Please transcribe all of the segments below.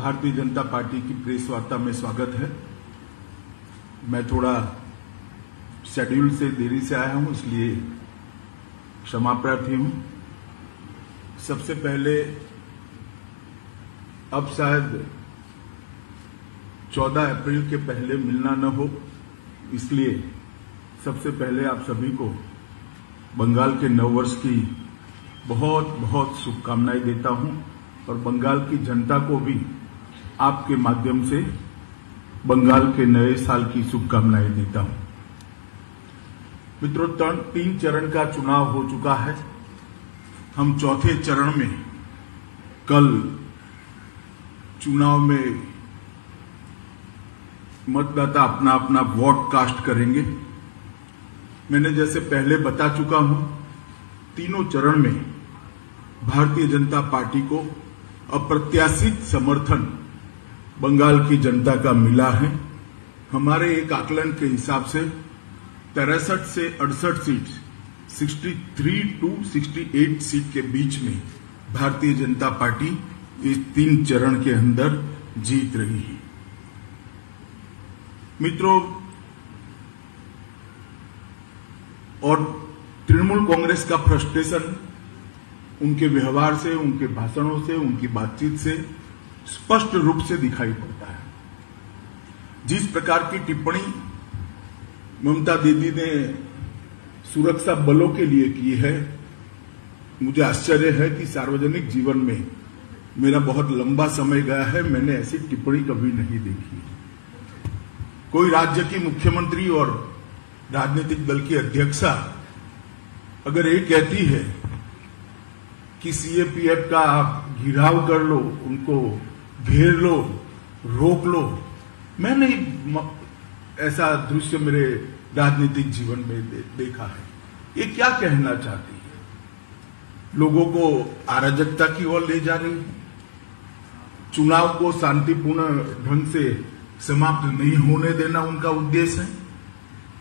Bharatiya Janata party की press वार्ता में स्वागत है। मैं थोड़ा शेड्यूल से देरी से आया हूं, इसलिए क्षमा प्रार्थी हूं। सबसे पहले अब शायद 14 अप्रैल के पहले मिलना न हो, इसलिए सबसे पहले आप सभी को बंगाल के नववर्ष की बहुत बहुत शुभकामनाएं देता हूं और बंगाल की जनता को भी आपके माध्यम से बंगाल के नए साल की शुभकामनाएं देता हूं। मित्रों, 3 चरण का चुनाव हो चुका है। हम चौथे चरण में कल चुनाव में मतदाता अपना अपना वोट कास्ट करेंगे। मैंने जैसे पहले बता चुका हूं, तीनों चरण में भारतीय जनता पार्टी को अप्रत्याशित समर्थन बंगाल की जनता का मिला है। हमारे एक आकलन के हिसाब से 63 से 68 सीट, 63 to 68 सीट के बीच में भारतीय जनता पार्टी इस 3 चरण के अंदर जीत रही है। मित्रों, और तृणमूल कांग्रेस का फ्रस्ट्रेशन उनके व्यवहार से, उनके भाषणों से, उनकी बातचीत से स्पष्ट रूप से दिखाई पड़ता है। जिस प्रकार की टिप्पणी ममता दीदी ने सुरक्षा बलों के लिए की है, मुझे आश्चर्य है कि सार्वजनिक जीवन में मेरा बहुत लंबा समय गया है, मैंने ऐसी टिप्पणी कभी नहीं देखी। कोई राज्य की मुख्यमंत्री और राजनीतिक दल की अध्यक्षा अगर ये कहती है कि सीएपीएफ का आप घिराव कर लो, उनको घेर लो, रोक लो, मैंने ऐसा दृश्य मेरे राजनीतिक जीवन में देखा है। ये क्या कहना चाहती है? लोगों को अराजकता की ओर ले जा रही है, चुनाव को शांतिपूर्ण ढंग से समाप्त नहीं होने देना उनका उद्देश्य है,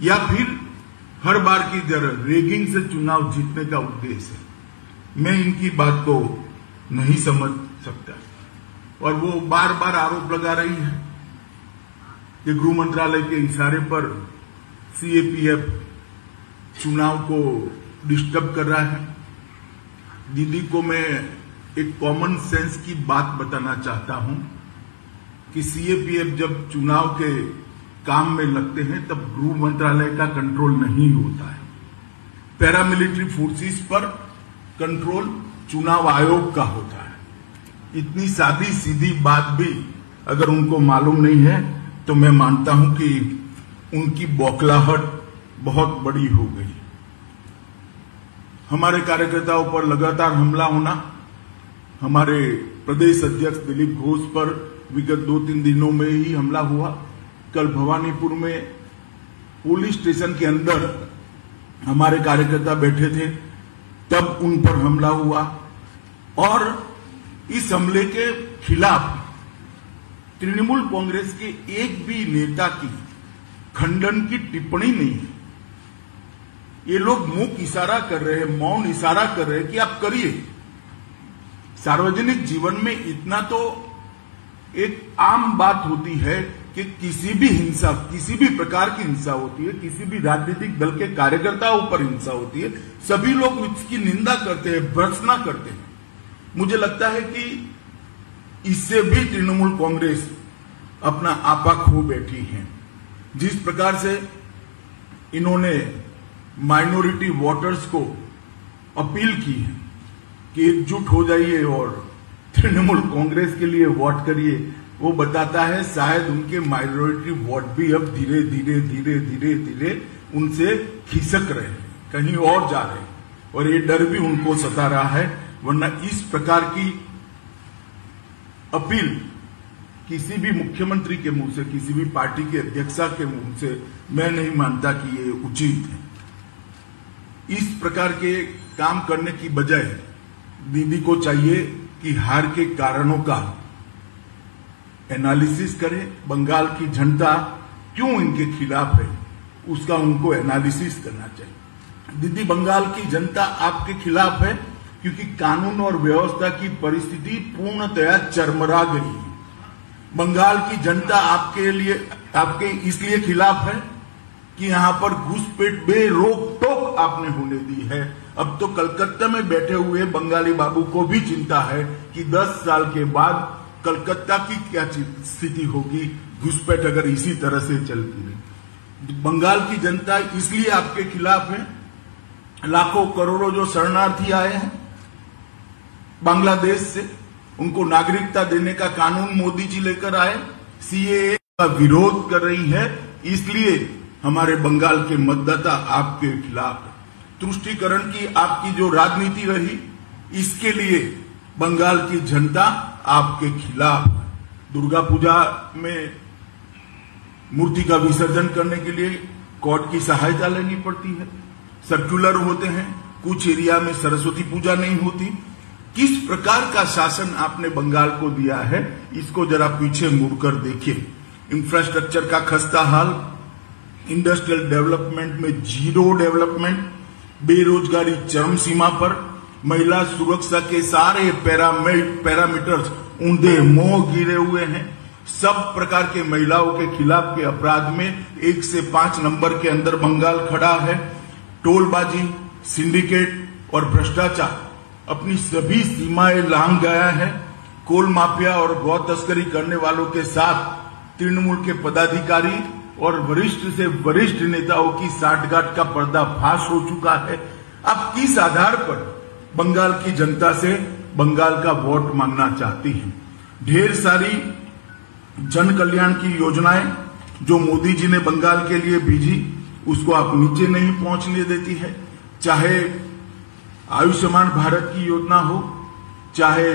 या फिर हर बार की तरह रेगिंग से चुनाव जीतने का उद्देश्य है? मैं इनकी बात को नहीं समझ सकता। और वो बार बार आरोप लगा रही है कि गृह मंत्रालय के इशारे पर सीएपीएफ चुनाव को डिस्टर्ब कर रहा है। दीदी को मैं एक कॉमन सेंस की बात बताना चाहता हूं कि सीएपीएफ जब चुनाव के काम में लगते हैं तब गृह मंत्रालय का कंट्रोल नहीं होता है। पैरामिलिट्री फोर्सेस पर कंट्रोल चुनाव आयोग का होता है। इतनी सादी सीधी बात भी अगर उनको मालूम नहीं है तो मैं मानता हूं कि उनकी बौखलाहट बहुत बड़ी हो गई। हमारे कार्यकर्ताओं पर लगातार हमला होना, हमारे प्रदेश अध्यक्ष दिलीप घोष पर विगत 2-3 दिनों में ही हमला हुआ। कल भवानीपुर में पुलिस स्टेशन के अंदर हमारे कार्यकर्ता बैठे थे, तब उन पर हमला हुआ। और इस हमले के खिलाफ तृणमूल कांग्रेस के एक भी नेता की खंडन की टिप्पणी नहीं है। ये लोग मुंह इशारा कर रहे हैं, मौन इशारा कर रहे हैं कि आप करिए। सार्वजनिक जीवन में इतना तो एक आम बात होती है कि किसी भी हिंसा, किसी भी प्रकार की हिंसा होती है, किसी भी राजनीतिक दल के कार्यकर्ताओं पर हिंसा होती है, सभी लोग इसकी निंदा करते हैं, भर्त्सना करते हैं। मुझे लगता है कि इससे भी तृणमूल कांग्रेस अपना आपा खो बैठी है। जिस प्रकार से इन्होंने माइनॉरिटी वोटर्स को अपील की है कि एकजुट हो जाइए और तृणमूल कांग्रेस के लिए वोट करिए, वो बताता है शायद उनके माइनॉरिटी वोट भी अब धीरे धीरे धीरे धीरे धीरे उनसे खिसक रहे हैं, कहीं और जा रहे हैं, और ये डर भी उनको सता रहा है। वरना इस प्रकार की अपील किसी भी मुख्यमंत्री के मुंह से, किसी भी पार्टी के अध्यक्षा के मुंह से मैं नहीं मानता कि ये उचित है। इस प्रकार के काम करने की बजाय दीदी को चाहिए कि हार के कारणों का एनालिसिस करें। बंगाल की जनता क्यों इनके खिलाफ है, उसका उनको एनालिसिस करना चाहिए। दीदी, बंगाल की जनता आपके खिलाफ है क्योंकि कानून और व्यवस्था की परिस्थिति पूर्णतया चरमरा गई है। बंगाल की जनता आपके इसलिए खिलाफ है कि यहां पर घुसपैठ बेरोक टोक आपने होने दी है। अब तो कलकत्ता में बैठे हुए बंगाली बाबू को भी चिंता है कि 10 साल के बाद कलकत्ता की क्या स्थिति होगी, घुसपैठ अगर इसी तरह से चलती रही। बंगाल की जनता इसलिए आपके खिलाफ है। लाखों करोड़ों जो शरणार्थी आए हैं बांग्लादेश से, उनको नागरिकता देने का कानून मोदी जी लेकर आए, सीएए का विरोध कर रही है, इसलिए हमारे बंगाल के मतदाता आपके खिलाफ है। तुष्टीकरण की आपकी जो राजनीति रही, इसके लिए बंगाल की जनता आपके खिलाफ है। दुर्गा पूजा में मूर्ति का विसर्जन करने के लिए कोर्ट की सहायता लेनी पड़ती है, सर्कुलर होते हैं, कुछ एरिया में सरस्वती पूजा नहीं होती। किस प्रकार का शासन आपने बंगाल को दिया है, इसको जरा पीछे मुड़कर देखिए। इंफ्रास्ट्रक्चर का खस्ता हाल, इंडस्ट्रियल डेवलपमेंट में जीरो डेवलपमेंट, बेरोजगारी चरम सीमा पर, महिला सुरक्षा के सारे पैरामीटर्स ऊंधे मुंह गिरे हुए हैं। सब प्रकार के महिलाओं के खिलाफ के अपराध में 1 से 5 नंबर के अंदर बंगाल खड़ा है। टोलबाजी, सिंडिकेट और भ्रष्टाचार अपनी सभी सीमाएं लांघ गया है। कोल माफिया और गौ तस्करी करने वालों के साथ तृणमूल के पदाधिकारी और वरिष्ठ से वरिष्ठ नेताओं की साठगांठ का पर्दाफाश हो चुका है। अब किस आधार पर बंगाल की जनता से बंगाल का वोट मांगना चाहती है? ढेर सारी जन कल्याण की योजनाएं जो मोदी जी ने बंगाल के लिए भेजी, उसको आप नीचे नहीं पहुंचने देती है। चाहे आयुष्मान भारत की योजना हो, चाहे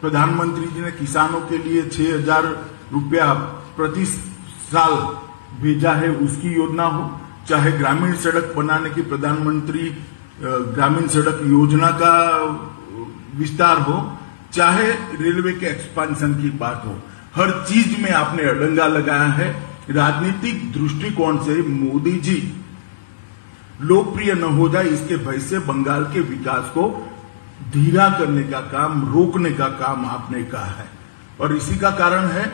प्रधानमंत्री जी ने किसानों के लिए 6,000 रुपया प्रति साल भेजा है उसकी योजना हो, चाहे ग्रामीण सड़क बनाने की प्रधानमंत्री ग्रामीण सड़क योजना का विस्तार हो, चाहे रेलवे के एक्सपांशन की बात हो, हर चीज में आपने अड़ंगा लगाया है। राजनीतिक दृष्टिकोण से मोदी जी लोकप्रिय न हो जाए इसके भय से बंगाल के विकास को धीरा करने का काम, रोकने का काम आपने कहा है। और इसी का कारण है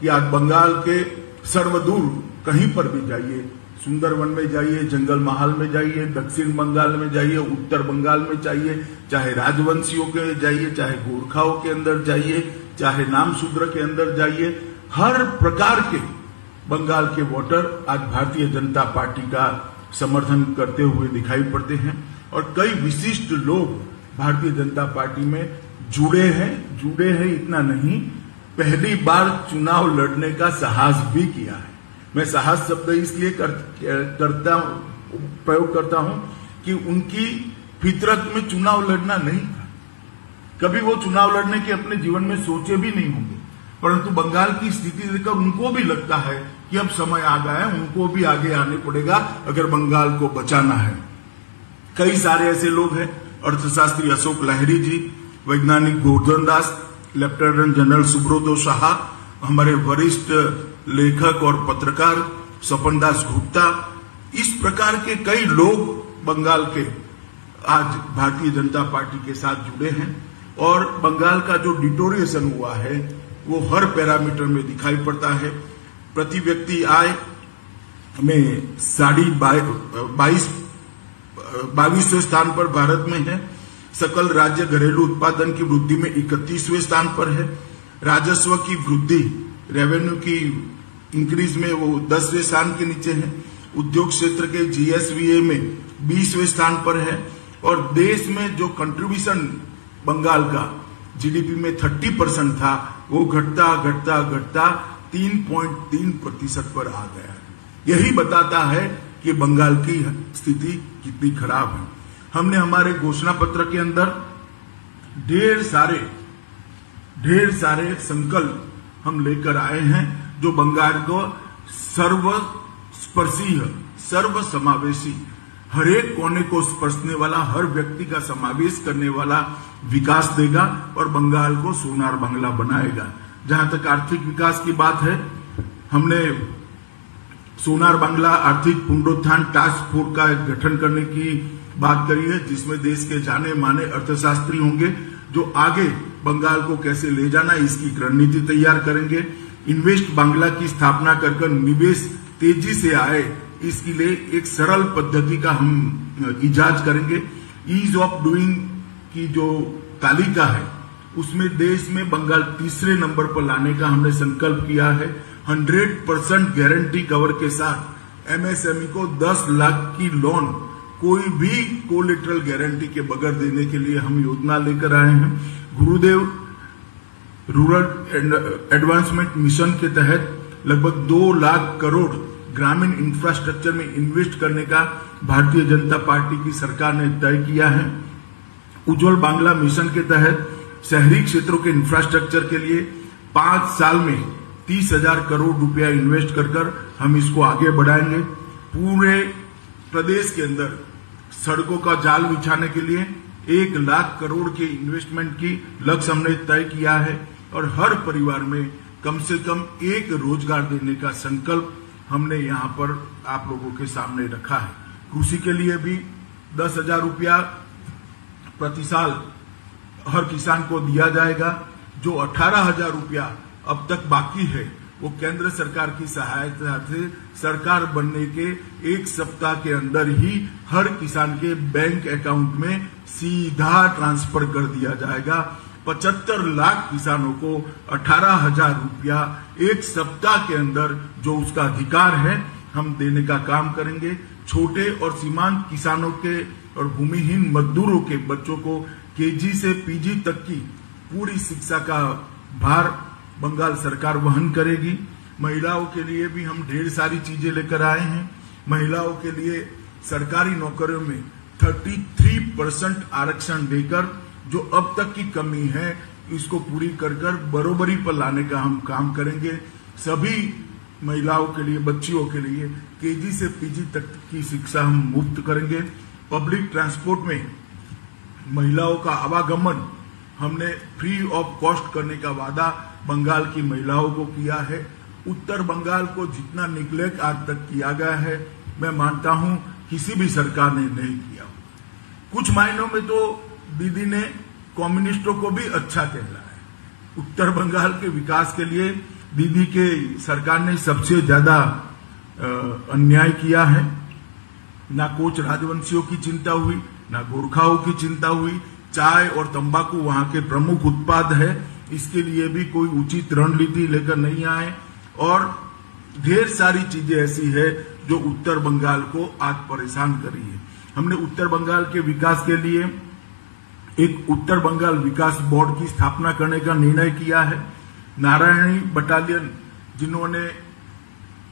कि आज बंगाल के सर्वदूर कहीं पर भी जाइए, सुंदरवन में जाइए, जंगल महल में जाइए, दक्षिण बंगाल में जाइए, उत्तर बंगाल में जाइए, चाहे राजवंशियों के जाइए, चाहे गोरखाओं के अंदर जाइए, चाहे नामशूद्र के अंदर जाइए, हर प्रकार के बंगाल के वोटर आज भारतीय जनता पार्टी का समर्थन करते हुए दिखाई पड़ते हैं। और कई विशिष्ट लोग भारतीय जनता पार्टी में जुड़े हैं, इतना नहीं, पहली बार चुनाव लड़ने का साहस भी किया है। मैं साहस शब्द इसलिए प्रयोग करता हूं कि उनकी फितरत में चुनाव लड़ना नहीं था, कभी वो चुनाव लड़ने के अपने जीवन में सोचे भी नहीं होंगे, परंतु बंगाल की स्थिति देखकर उनको भी लगता है कि अब समय आ गया है, उनको भी आगे आने पड़ेगा अगर बंगाल को बचाना है। कई सारे ऐसे लोग हैं, अर्थशास्त्री अशोक लाहिड़ी जी, वैज्ञानिक गोवर्धन दास, लेफ्टिनेंट जनरल सुब्रतो शाह, हमारे वरिष्ठ लेखक और पत्रकार स्वपन दास गुप्ता, इस प्रकार के कई लोग बंगाल के आज भारतीय जनता पार्टी के साथ जुड़े हैं। और बंगाल का जो डिटोरिएशन हुआ है वो हर पैरामीटर में दिखाई पड़ता है। प्रति व्यक्ति आय में 22वें स्थान पर भारत में है। सकल राज्य घरेलू उत्पादन की वृद्धि में 31वें स्थान पर है। राजस्व की वृद्धि, रेवेन्यू की इंक्रीज में वो 10वें स्थान के नीचे है। उद्योग क्षेत्र के जीएसवीए में 20वें स्थान पर है। और देश में जो कंट्रीब्यूशन बंगाल का जीडीपी में 30% था, वो घटता 3.3% पर आ गया। यही बताता है कि बंगाल की स्थिति कितनी खराब है। हमने हमारे घोषणा पत्र के अंदर ढेर सारे संकल्प हम लेकर आए हैं जो बंगाल को सर्वस्पर्शी, सर्वसमावेशी, हर एक कोने को स्पर्शने वाला, हर व्यक्ति का समावेश करने वाला विकास देगा और बंगाल को सोनार बांग्ला बनाएगा। जहां तक आर्थिक विकास की बात है, हमने सोनार बांग्ला आर्थिक पुनरुत्थान टास्क फोर्स का गठन करने की बात करी है, जिसमें देश के जाने माने अर्थशास्त्री होंगे जो आगे बंगाल को कैसे ले जाना इसकी रणनीति तैयार करेंगे। इन्वेस्ट बांग्ला की स्थापना कर निवेश तेजी से आए, इसके लिए एक सरल पद्धति का हम इजाद करेंगे। ईज ऑफ डूइंग की जो तालिका है उसमें देश में बंगाल तीसरे नंबर पर लाने का हमने संकल्प किया है। 100% गारंटी कवर के साथ एमएसएमई को 10 लाख की लोन कोई भी कोलेटरल गारंटी के बगैर देने के लिए हम योजना लेकर आए हैं। गुरुदेव रूरल एडवांसमेंट मिशन के तहत लगभग 2 लाख करोड़ ग्रामीण इंफ्रास्ट्रक्चर में इन्वेस्ट करने का भारतीय जनता पार्टी की सरकार ने तय किया है। उज्जवल बांग्ला मिशन के तहत शहरी क्षेत्रों के इंफ्रास्ट्रक्चर के लिए 5 साल में 30,000 करोड़ रुपया इन्वेस्ट कर हम इसको आगे बढ़ाएंगे। पूरे प्रदेश के अंदर सड़कों का जाल बिछाने के लिए 1 लाख करोड़ के इन्वेस्टमेंट की लक्ष्य हमने तय किया है और हर परिवार में कम से कम 1 रोजगार देने का संकल्प हमने यहाँ पर आप लोगों के सामने रखा है। कृषि के लिए भी 10,000 रुपया प्रति साल हर किसान को दिया जाएगा। जो 18,000 रुपया अब तक बाकी है वो केंद्र सरकार की सहायता से सरकार बनने के 1 सप्ताह के अंदर ही हर किसान के बैंक अकाउंट में सीधा ट्रांसफर कर दिया जाएगा। 75 लाख किसानों को 18,000 रुपया 1 सप्ताह के अंदर जो उसका अधिकार है हम देने का काम करेंगे। छोटे और सीमांत किसानों के और भूमिहीन मजदूरों के बच्चों को केजी से पीजी तक की पूरी शिक्षा का भार बंगाल सरकार वहन करेगी। महिलाओं के लिए भी हम ढेर सारी चीजें लेकर आए हैं। महिलाओं के लिए सरकारी नौकरियों में 33% आरक्षण देकर जो अब तक की कमी है इसको पूरी कर बरोबरी पर लाने का हम काम करेंगे। सभी महिलाओं के लिए, बच्चियों के लिए केजी से पीजी तक की शिक्षा हम मुफ्त करेंगे। पब्लिक ट्रांसपोर्ट में महिलाओं का आवागमन हमने फ्री ऑफ कॉस्ट करने का वादा बंगाल की महिलाओं को किया है। उत्तर बंगाल को जितना निग्लेक्ट आज तक किया गया है मैं मानता हूं किसी भी सरकार ने नहीं किया। कुछ मायनों में तो दीदी ने कम्युनिस्टों को भी अच्छा कहला है। उत्तर बंगाल के विकास के लिए दीदी के सरकार ने सबसे ज्यादा अन्याय किया है। ना कोच राजवंशियों की चिंता हुई, ना गोरखाओं की चिंता हुई। चाय और तंबाकू वहां के प्रमुख उत्पाद है, इसके लिए भी कोई उचित रणनीति लेकर नहीं आए और ढेर सारी चीजें ऐसी है जो उत्तर बंगाल को आज परेशान कर रही है। हमने उत्तर बंगाल के विकास के लिए एक उत्तर बंगाल विकास बोर्ड की स्थापना करने का निर्णय किया है। नारायणी बटालियन, जिन्होंने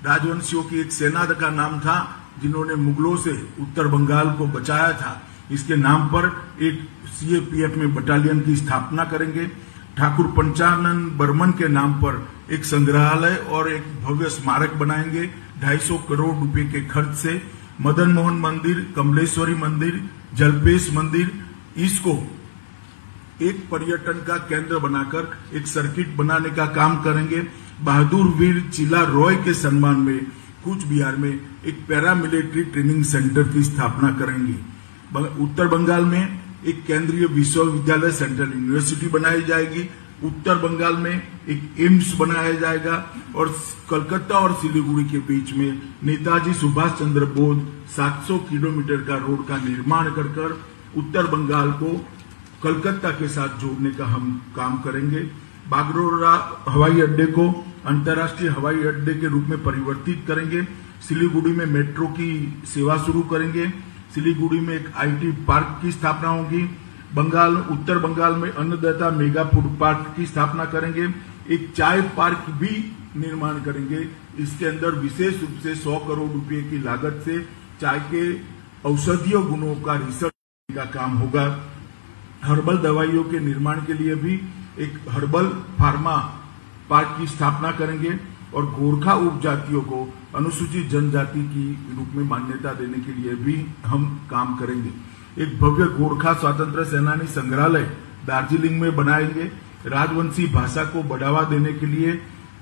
राजवंशियों की एक सेना का नाम था, जिन्होंने मुगलों से उत्तर बंगाल को बचाया था, इसके नाम पर एक सीएपीएफ में बटालियन की स्थापना करेंगे। ठाकुर पंचानन बर्मन के नाम पर एक संग्रहालय और एक भव्य स्मारक बनाएंगे 250 करोड़ रुपए के खर्च से। मदन मोहन मंदिर, कमलेश्वरी मंदिर, जलपेश मंदिर, इसको एक पर्यटन का केंद्र बनाकर एक सर्किट बनाने का काम करेंगे। बहादुर वीर चिला रॉय के सम्मान में कूच बिहार में एक पैरामिलिट्री ट्रेनिंग सेंटर की स्थापना करेंगे। उत्तर बंगाल में एक केंद्रीय विश्वविद्यालय, सेंट्रल यूनिवर्सिटी बनाई जाएगी। उत्तर बंगाल में एक एम्स बनाया जाएगा और कलकत्ता और सिलीगुड़ी के बीच में नेताजी सुभाष चंद्र बोस 700 किलोमीटर का रोड का निर्माण कर उत्तर बंगाल को कलकत्ता के साथ जोड़ने का हम काम करेंगे। बागडोगरा हवाई अड्डे को अंतर्राष्ट्रीय हवाई अड्डे के रूप में परिवर्तित करेंगे। सिलीगुड़ी में मेट्रो की सेवा शुरू करेंगे। सिलीगुड़ी में एक आईटी पार्क की स्थापना होगी। उत्तर बंगाल में अन्नदाता मेगा फूड पार्क की स्थापना करेंगे। एक चाय पार्क भी निर्माण करेंगे। इसके अंदर विशेष रूप से 100 करोड़ रुपए की लागत से चाय के औषधीय गुणों का रिसर्च का काम होगा। हर्बल दवाइयों के निर्माण के लिए भी एक हर्बल फार्मा पार्क की स्थापना करेंगे और गोरखा उपजातियों को अनुसूचित जनजाति की रूप में मान्यता देने के लिए भी हम काम करेंगे। एक भव्य गोरखा स्वतंत्र सेनानी संग्रहालय दार्जिलिंग में बनाएंगे। राजवंशी भाषा को बढ़ावा देने के लिए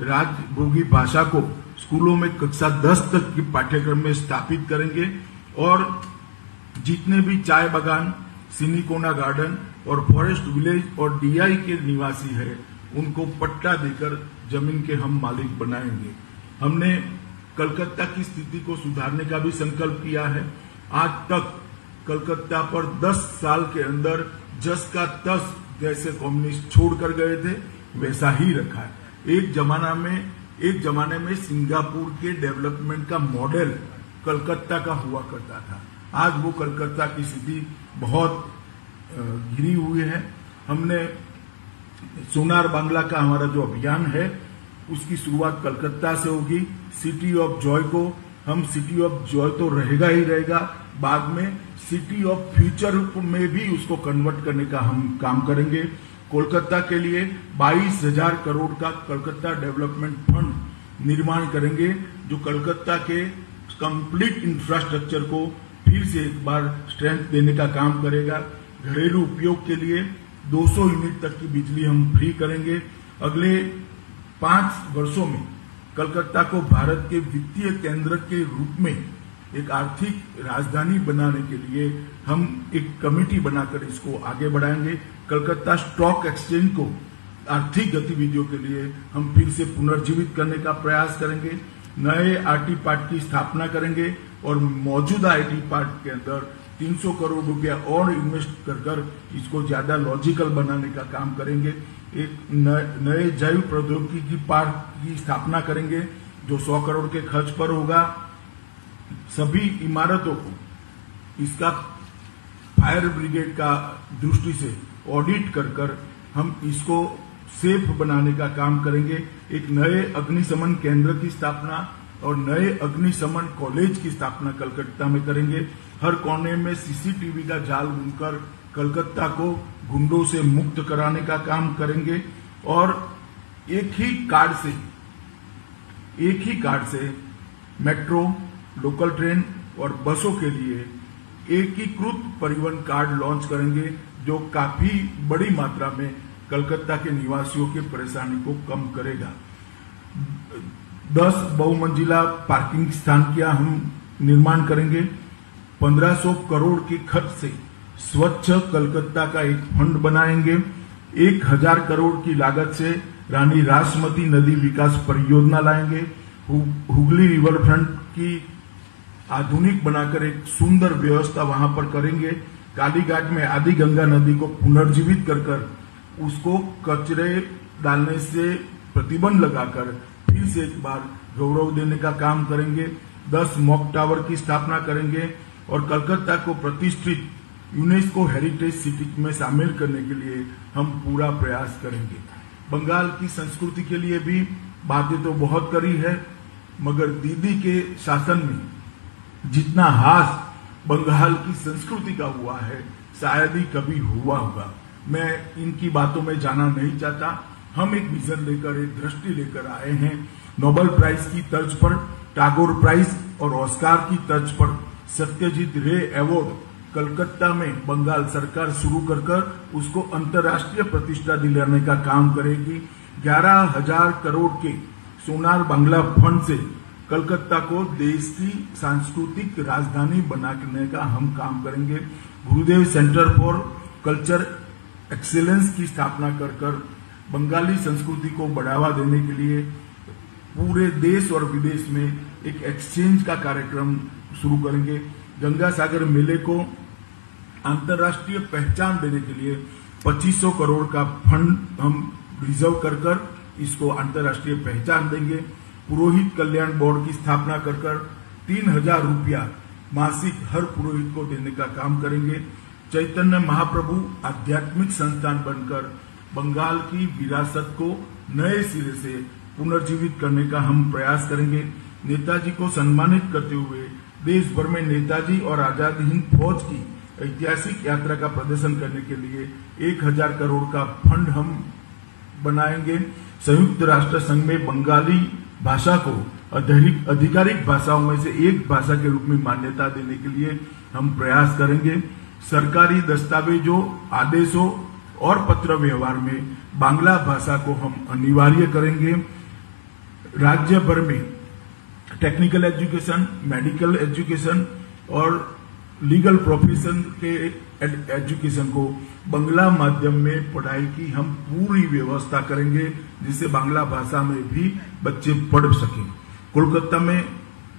राजभोगी भाषा को स्कूलों में कक्षा 10 तक के पाठ्यक्रम में स्थापित करेंगे और जितने भी चाय बागान, सिनिकोना गार्डन और फॉरेस्ट विलेज और डीआई के निवासी है उनको पट्टा देकर जमीन के हम मालिक बनाएंगे। हमने कलकत्ता की स्थिति को सुधारने का भी संकल्प किया है। आज तक कलकत्ता पर 10 साल के अंदर जस का तस जैसे कम्युनिस्ट छोड़कर गए थे वैसा ही रखा है। एक जमाने में सिंगापुर के डेवलपमेंट का मॉडल कलकत्ता का हुआ करता था। आज वो कलकत्ता की स्थिति बहुत गिरी हुई है। हमने सोनार बांग्ला का हमारा जो अभियान है उसकी शुरुआत कलकत्ता से होगी। सिटी ऑफ जॉय को हम सिटी ऑफ जॉय तो रहेगा ही रहेगा, बाद में सिटी ऑफ फ्यूचर में भी उसको कन्वर्ट करने का हम काम करेंगे। कोलकाता के लिए 22,000 करोड़ का कलकत्ता डेवलपमेंट फंड निर्माण करेंगे, जो कलकत्ता के कंप्लीट इंफ्रास्ट्रक्चर को फिर से एक बार स्ट्रेंथ देने का काम करेगा। घरेलू उपयोग के लिए 200 यूनिट तक की बिजली हम फ्री करेंगे। अगले 5 वर्षों में कलकत्ता को भारत के वित्तीय केंद्र के रूप में एक आर्थिक राजधानी बनाने के लिए हम एक कमेटी बनाकर इसको आगे बढ़ाएंगे। कलकत्ता स्टॉक एक्सचेंज को आर्थिक गतिविधियों के लिए हम फिर से पुनर्जीवित करने का प्रयास करेंगे। नए आईटी पार्क की स्थापना करेंगे और मौजूदा आईटी पार्क के अंदर 300 करोड़ रुपया और इन्वेस्ट कर इसको ज्यादा लॉजिकल बनाने का काम करेंगे। एक नए जैव प्रौद्योगिकी पार्क की स्थापना करेंगे जो 100 करोड़ के खर्च पर होगा। सभी इमारतों को इसका फायर ब्रिगेड का दृष्टि से ऑडिट कर हम इसको सेफ बनाने का काम करेंगे। एक नए अग्निशमन केंद्र की स्थापना और नए अग्निशमन कॉलेज की स्थापना कलकत्ता में करेंगे। हर कोने में सीसीटीवी का जाल बुनकर कलकत्ता को गुंडों से मुक्त कराने का काम करेंगे और एक ही कार्ड से मेट्रो, लोकल ट्रेन और बसों के लिए एकीकृत परिवहन कार्ड लॉन्च करेंगे, जो काफी बड़ी मात्रा में कलकत्ता के निवासियों की परेशानी को कम करेगा। 10 बहुमंजिला पार्किंग स्थान का हम निर्माण करेंगे। 1500 करोड़ के खर्च से स्वच्छ कलकत्ता का एक फंड बनाएंगे। 1000 करोड़ की लागत से रानी रासमती नदी विकास परियोजना लाएंगे। हुगली रिवर फ्रंट की आधुनिक बनाकर एक सुंदर व्यवस्था वहां पर करेंगे। कालीघाट में आदि गंगा नदी को पुनर्जीवित कर उसको कचरे डालने से प्रतिबंध लगाकर फिर से एक बार गौरव देने का काम करेंगे। 10 मॉक टावर की स्थापना करेंगे और कलकत्ता को प्रतिष्ठित यूनेस्को हेरिटेज सिटी में शामिल करने के लिए हम पूरा प्रयास करेंगे। बंगाल की संस्कृति के लिए भी बातें तो बहुत करी है, मगर दीदी के शासन में जितना हास बंगाल की संस्कृति का हुआ है शायद ही कभी हुआ होगा। मैं इनकी बातों में जाना नहीं चाहता। हम एक विजन लेकर, एक दृष्टि लेकर आए हैं। नोबेल प्राइज की तर्ज पर टैगोर प्राइज और ऑस्कार की तर्ज पर सत्यजीत रे अवार्ड कलकत्ता में बंगाल सरकार शुरू कर उसको अंतर्राष्ट्रीय प्रतिष्ठा दिलाने का काम करेगी। 11,000 करोड़ के सोनार बांग्ला फंड से कलकत्ता को देश की सांस्कृतिक राजधानी बनाने का हम काम करेंगे। गुरुदेव सेंटर फॉर कल्चर एक्सीलेंस की स्थापना कर बंगाली संस्कृति को बढ़ावा देने के लिए पूरे देश और विदेश में एक एक्सचेंज का कार्यक्रम शुरू करेंगे। गंगा सागर मेले को अंतर्राष्ट्रीय पहचान देने के लिए 2500 करोड़ का फंड हम रिजर्व कर इसको अंतर्राष्ट्रीय पहचान देंगे। पुरोहित कल्याण बोर्ड की स्थापना कर 3,000 रुपया मासिक हर पुरोहित को देने का काम करेंगे। चैतन्य महाप्रभु आध्यात्मिक संस्थान बनकर बंगाल की विरासत को नए सिरे से पुनर्जीवित करने का हम प्रयास करेंगे। नेताजी को सम्मानित करते हुए देश भर में नेताजी और आजाद हिंद फौज की ऐतिहासिक यात्रा का प्रदर्शन करने के लिए 1,000 करोड़ का फंड हम बनाएंगे। संयुक्त राष्ट्र संघ में बंगाली भाषा को आधिकारिक भाषाओं में से एक भाषा के रूप में मान्यता देने के लिए हम प्रयास करेंगे। सरकारी दस्तावेजों, आदेशों और पत्र व्यवहार में बांग्ला भाषा को हम अनिवार्य करेंगे। राज्य भर में टेक्निकल एजुकेशन, मेडिकल एजुकेशन और लीगल प्रोफेशन के एजुकेशन को, बांग्ला माध्यम में पढ़ाई की हम पूरी व्यवस्था करेंगे, जिससे बांग्ला भाषा में भी बच्चे पढ़ सकें। कोलकाता में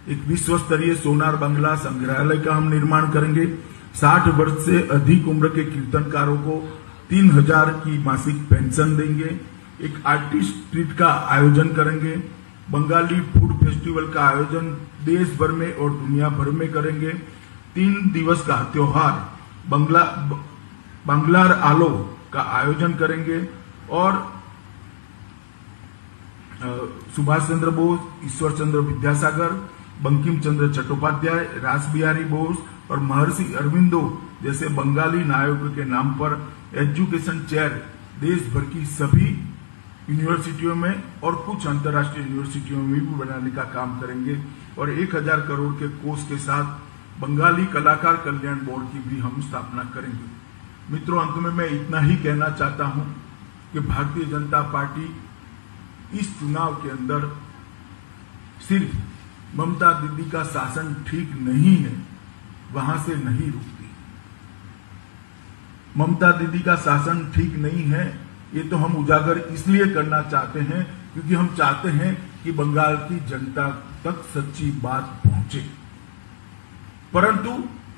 एक विश्व स्तरीय सोनार बांग्ला संग्रहालय का हम निर्माण करेंगे। 60 वर्ष से अधिक उम्र के कीर्तनकारों को 3000 की मासिक पेंशन देंगे। एक आर्टिस्ट ट्रीट का आयोजन करेंगे। बंगाली फूड फेस्टिवल का आयोजन देश भर में और दुनिया भर में करेंगे। 3 दिवस का त्योहार बांग्लार आलो का आयोजन करेंगे और सुभाष चंद्र बोस, ईश्वर चंद्र विद्यासागर, बंकिम चंद्र चट्टोपाध्याय, रास बिहारी बोस और महर्षि अरविंदो जैसे बंगाली नायकों के नाम पर एजुकेशन चेयर देश भर की सभी यूनिवर्सिटियों में और कुछ अंतर्राष्ट्रीय यूनिवर्सिटियों में भी बनाने का काम करेंगे और 1000 करोड़ के कोष के साथ बंगाली कलाकार कल्याण बोर्ड की भी हम स्थापना करेंगे। मित्रों, अंत में मैं इतना ही कहना चाहता हूं कि भारतीय जनता पार्टी इस चुनाव के अंदर सिर्फ ममता दीदी का शासन ठीक नहीं है, वहां से नहीं रुकती। ममता दीदी का शासन ठीक नहीं है, ये तो हम उजागर इसलिए करना चाहते हैं क्योंकि हम चाहते हैं कि बंगाल की जनता तक सच्ची बात पहुंचे। परंतु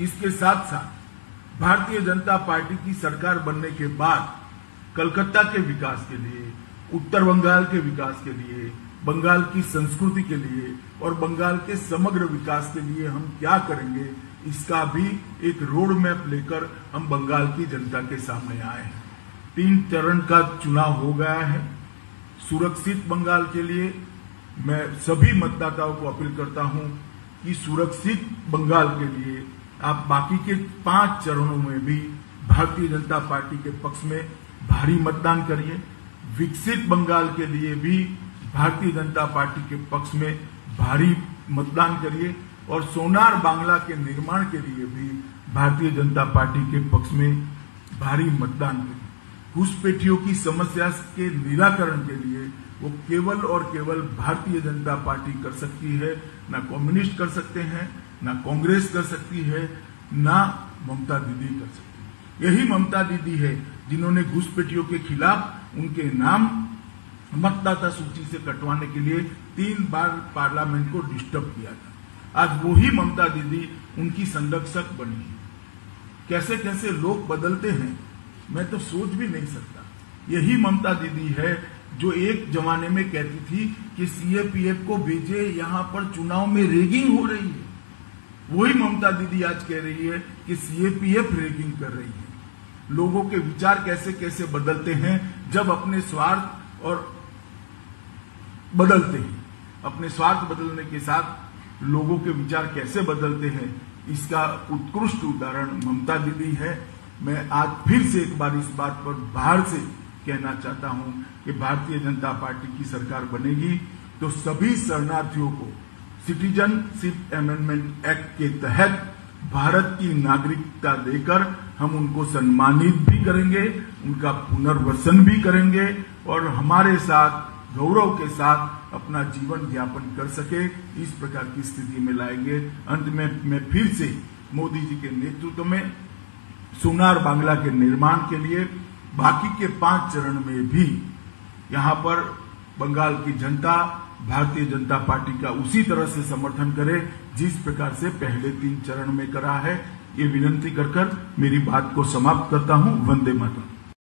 इसके साथ साथ भारतीय जनता पार्टी की सरकार बनने के बाद कलकत्ता के विकास के लिए, उत्तर बंगाल के विकास के लिए, बंगाल की संस्कृति के लिए और बंगाल के समग्र विकास के लिए हम क्या करेंगे, इसका भी एक रोड मैप लेकर हम बंगाल की जनता के सामने आए हैं। 3 चरण का चुनाव हो गया है। सुरक्षित बंगाल के लिए मैं सभी मतदाताओं को अपील करता हूं कि सुरक्षित बंगाल के लिए आप बाकी के 5 चरणों में भी भारतीय जनता पार्टी के पक्ष में भारी मतदान करिए। विकसित बंगाल के लिए भी भारतीय जनता पार्टी के पक्ष में भारी मतदान करिए और सोनार बांग्ला के निर्माण के लिए भी भारतीय जनता पार्टी के पक्ष में भारी मतदान करिए। घुसपैठियों की समस्या के निराकरण के लिए वो केवल और केवल भारतीय जनता पार्टी कर सकती है, ना कम्युनिस्ट कर सकते हैं, ना कांग्रेस कर सकती है, ना ममता दीदी कर सकती है। यही ममता दीदी है जिन्होंने घुसपैठियों के खिलाफ उनके नाम मतदाता सूची से कटवाने के लिए 3 बार पार्लियामेंट को डिस्टर्ब किया था। आज वही ममता दीदी उनकी संरक्षक बनी है। कैसे कैसे लोग बदलते हैं, मैं तो सोच भी नहीं सकता। यही ममता दीदी है जो एक जमाने में कहती थी कि सीएपीएफ को भेजे, यहां पर चुनाव में रेगिंग हो रही है। वही ममता दीदी आज कह रही है कि सीएपीएफ रेगिंग कर रही है। लोगों के विचार कैसे कैसे बदलते हैं जब अपने स्वार्थ और बदलते हैं, अपने स्वार्थ बदलने के साथ लोगों के विचार कैसे बदलते हैं, इसका उत्कृष्ट उदाहरण ममता दीदी है। मैं आज फिर से एक बार इस बात पर बाहर से कहना चाहता हूं कि भारतीय जनता पार्टी की सरकार बनेगी तो सभी शरणार्थियों को सिटीजनशिप अमेंडमेंट एक्ट के तहत भारत की नागरिकता देकर हम उनको सम्मानित भी करेंगे, उनका पुनर्वसन भी करेंगे और हमारे साथ गौरव के साथ अपना जीवन यापन कर सके, इस प्रकार की स्थिति में लाएंगे। अंत में मैं फिर से मोदी जी के नेतृत्व में सोनार बांग्ला के निर्माण के लिए बाकी के 5 चरण में भी यहां पर बंगाल की जनता भारतीय जनता पार्टी का उसी तरह से समर्थन करे जिस प्रकार से पहले 3 चरण में करा है। ये विनंती कर मेरी बात को समाप्त करता हूं। वंदे मातरम।